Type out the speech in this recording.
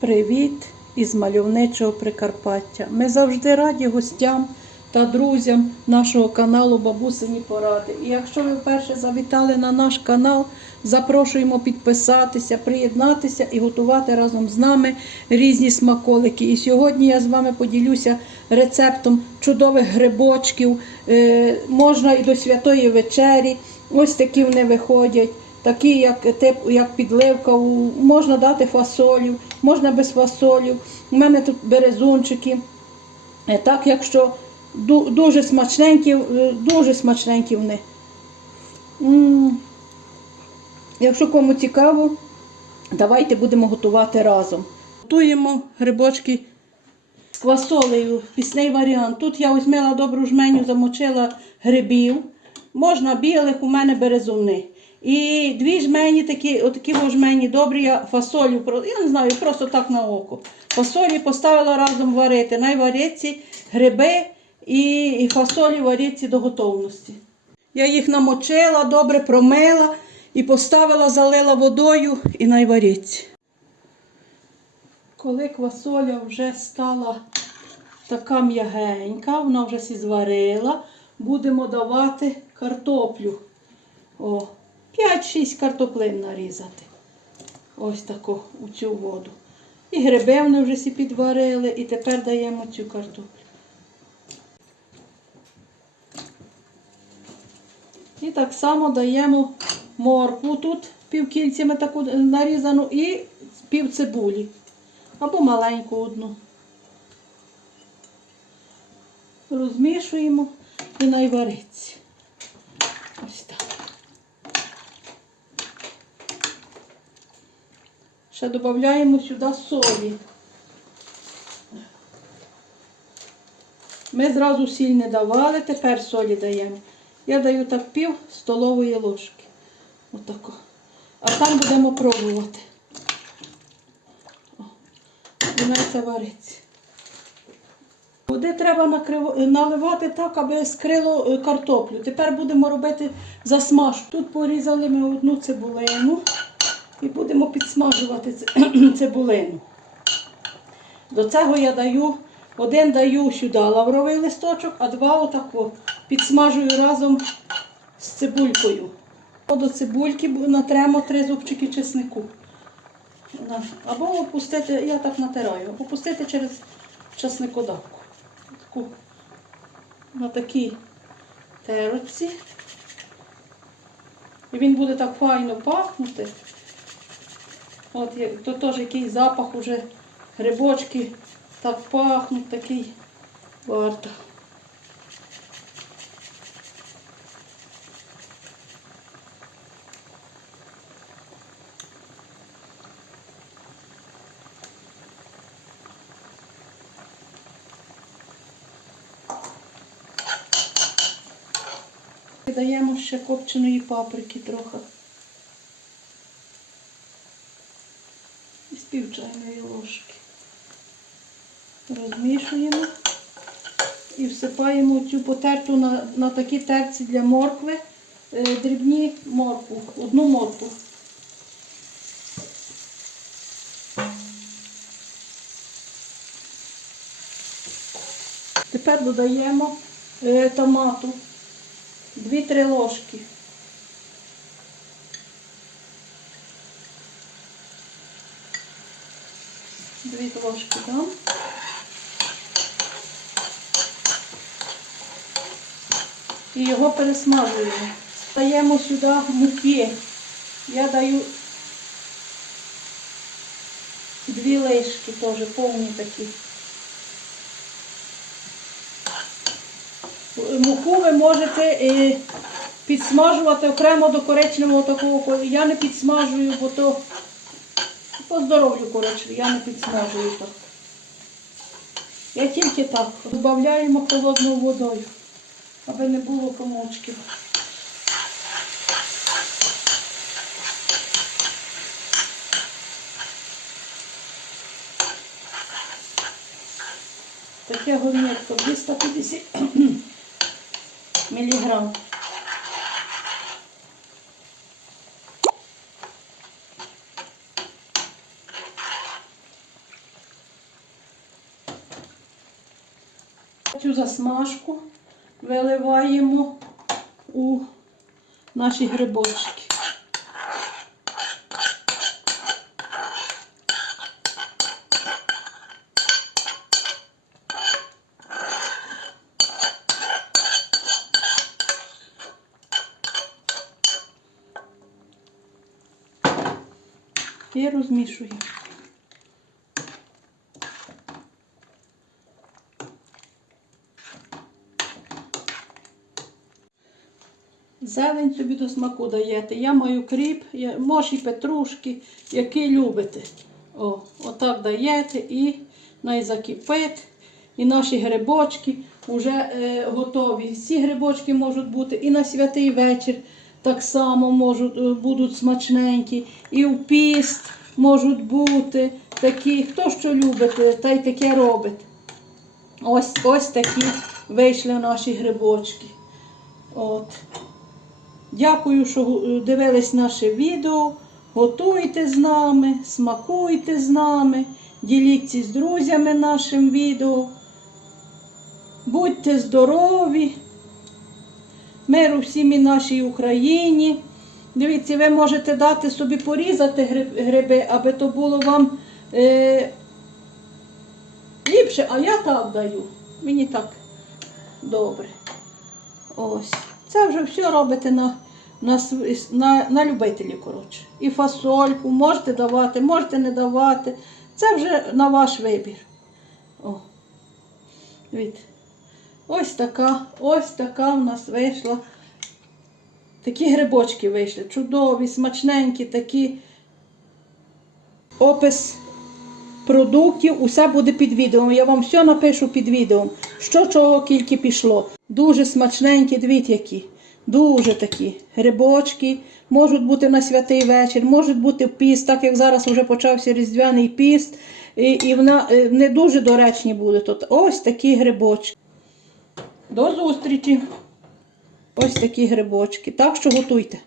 Привіт із мальовничого Прикарпаття. Ми завжди раді гостям та друзям нашого каналу Бабусині Поради. І якщо ви вперше завітали на наш канал, запрошуємо підписатися, приєднатися і готувати разом з нами різні смаколики. І сьогодні я з вами поділюся рецептом чудових грибочків. Е, можна і до святої вечері. Ось такі вони виходять такі, як як підливка, можна дати фасолю, можна без фасолю. У мене тут березунчики. Е, Так, якщо дуже смачненькі, е, дуже смачненькі вони. Якщо кому цікаво, давайте будемо готувати разом. Готуємо грибочки з квасолею, пісний варіант. Тут я візьмила добру жменю, замочила грибів. Можна білих, у мене березуни. І дві жмені, такі, отакі жмені добрі, я фасолю, я не знаю, просто так на око. Фасолі поставила разом варити. Найваріться гриби і фасолі варіться до готовності. Я їх намочила, добре промила і поставила, залила водою і найваріться. Коли квасоля вже стала така м'ягенька, вона вже сі зварила, будемо давати картоплю. О, 5-6 картоплин нарізати. Ось таку у цю воду. І гриби вони вже сі підварили, і тепер даємо цю картоплю. І так само даємо моркву тут півкільцями таку нарізану і пів цибулі. Або маленьку одну. Розмішуємо і найвариться. Ось так. Ще додаємо сюди солі. Ми зразу сіль не давали, тепер солі даємо. Я даю так пів столової ложки. Отако. А там будемо пробувати. О, Вона це вариться. Води треба наливати так, аби скрило е, картоплю. Тепер будемо робити засмажку. Тут порізали ми одну цибулину і будемо підсмажувати цибулину. До цього я даю, один даю сюди лавровий листочок, а два отако підсмажую разом з цибулькою. До цибульки натремо три зубчики чеснику. Або опустити, я так натираю, опустити через чесникодавку. Таку, на такій терочці. І він буде так файно пахнути. От є- то теж який запах уже грибочки так пахнуть, такий варто. Даємо ще копченої паприки трохи. І з пів чайної ложки. Розмішуємо і всипаємо цю потерту на, на такі терці для моркви, е, дрібні моркву, одну моркву. Тепер додаємо е, томату. 2-3 ложки. Дві ложки дам. І його пересмажуємо. Даємо сюди муки. Я даю дві лишки теж, повні такі. Муку ви можете е, підсмажувати окремо до коричневого такого. Я не підсмажую, бо то по здоров'ю, коротше, я не підсмажую так. Я тільки так додаємо холодною водою, аби не було комочків. Таке говнятко 250 міліграм. Цю засмажку виливаємо у наші грибочки. І розмішуємо. Зелень собі до смаку даєте. Я маю кріп, я, може і петрушки, які любите. О, отак даєте і най закипить. І наші грибочки вже е, готові. Ці грибочки можуть бути і на святий вечір так само можуть, е, будуть смачненькі, і в піст можуть бути такі, хто що любить, та й таке робить. Ось, ось такі вийшли наші грибочки. От. Дякую, що е, дивились наше відео. Готуйте з нами, смакуйте з нами, діліться з друзями нашим відео. Будьте здорові, миру всім і нашій Україні. Дивіться, ви можете дати собі порізати гриби, аби то було вам е, ліпше, а я так даю. Мені так добре. Ось. Це вже все робите на, на, на, на любителі, коротше. І фасольку можете давати, можете не давати. Це вже на ваш вибір. О. Ось така, ось така в нас вийшла. Такі грибочки вийшли. Чудові, смачненькі, такі. Опис продуктів, усе буде під відео. Я вам все напишу під відео. Що чого кільки пішло. Дуже смачненькі, дивіться які. Дуже такі грибочки. Можуть бути на святий вечір, можуть бути піст, так як зараз вже почався різдвяний піст. І, і вона е, не дуже доречні будуть. От ось такі грибочки. До зустрічі! Ось такі грибочки. Так що готуйте.